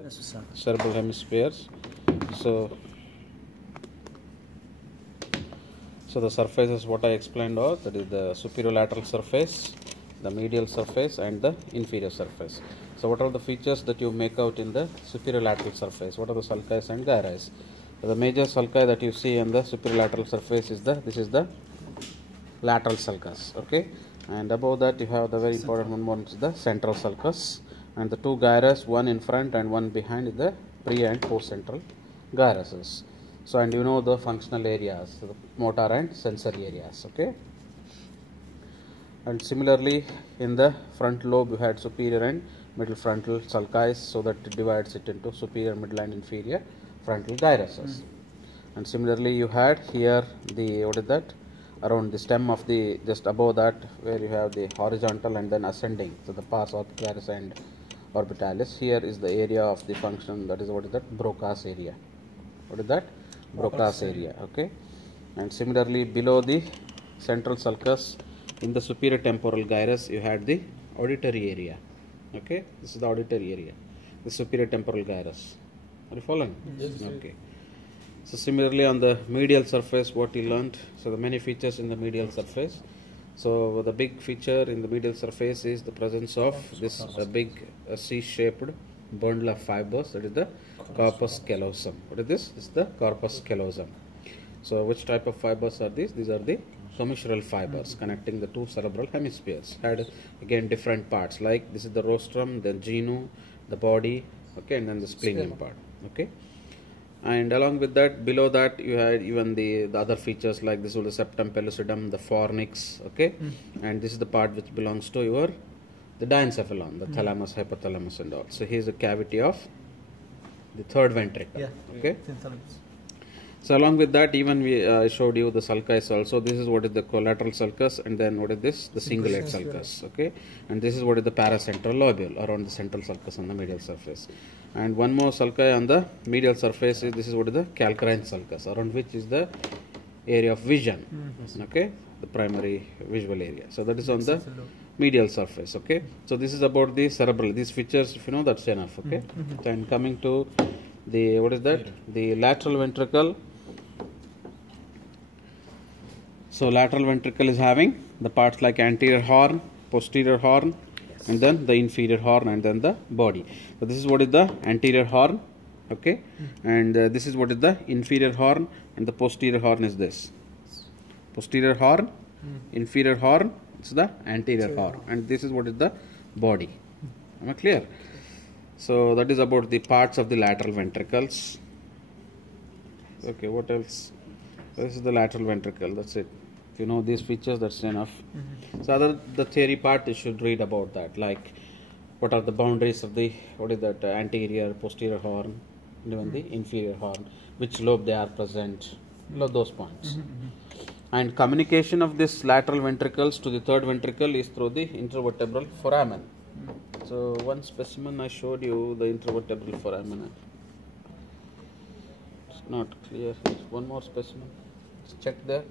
Yes, sir. cerebral hemispheres. So, the surface is what I explained of, that is the superior lateral surface, the medial surface and the inferior surface. So what are the features that you make out in the superior lateral surface? What are the sulci and gyri? So the major sulci that you see on the superior lateral surface is the lateral sulcus, okay, and above that you have the very important one is the central sulcus, and the two gyrus, one in front and one behind, is the pre and post central gyruses. So, and you know the functional areas, the motor and sensory areas, okay. And similarly, in the front lobe you had superior and middle frontal sulci, so that it divides it into superior, middle and inferior frontal gyruses. And similarly you had here the, what is that, around the stem of the, just above that, where you have the horizontal and then ascending, so the pars orbicularis and orbitalis. Here is the area of the function, that is, what is that, Broca's area. What is that? Broca's area, okay. And similarly below the central sulcus, in the superior temporal gyrus, you had the auditory area, okay. This is the auditory area, the superior temporal gyrus. Are you following? Yes. Okay. So similarly on the medial surface, what you learned, so the many features in the medial surface. So the big feature in the medial surface is the presence of this big C-shaped bundle of fibers, that is the corpus callosum. What is this? This is the corpus callosum. So which type of fibers are these? These are the commissural fibers connecting the two cerebral hemispheres. Had again different parts, like this is the rostrum, then genu, the body, okay, and then the splenium part, okay. And along with that, below that you had even the other features, like this was the septum pellucidum, the fornix, okay, and this is the part which belongs to your the diencephalon, the thalamus, hypothalamus and all. So here is a cavity of the third ventricle, okay. So along with that, even we showed you the sulcus also. This is what is the collateral sulcus, and then what is this? The cingulate sulcus, okay. And this is what is the paracentral lobule around the central sulcus on the medial surface. And one more sulci on the medial surface is, this is what is the calcarine sulcus, around which is the area of vision, okay, the primary visual area. So that is on the medial surface, okay. So this is about the cerebral. These features, if you know, that's enough, okay. Then coming to the, what is that? The lateral ventricle. So lateral ventricle is having the parts like anterior horn, posterior horn, and then the inferior horn, and then the body. So this is what is the anterior horn, okay, and this is what is the inferior horn, and the posterior horn is this. Posterior horn, inferior horn, it's the anterior horn, and this is what is the body. Am I clear? So that is about the parts of the lateral ventricles. Okay, what else? This is the lateral ventricle, that's it. If you know these features, that's enough. So the theory part, you should read about that, like what are the boundaries of the, what is that, anterior, posterior horn, and even the inferior horn, which lobe they are present, those points. And communication of this lateral ventricles to the third ventricle is through the intervertebral foramen. So one specimen I showed you, the intervertebral foramen. It's not clear. One more specimen. Just check there.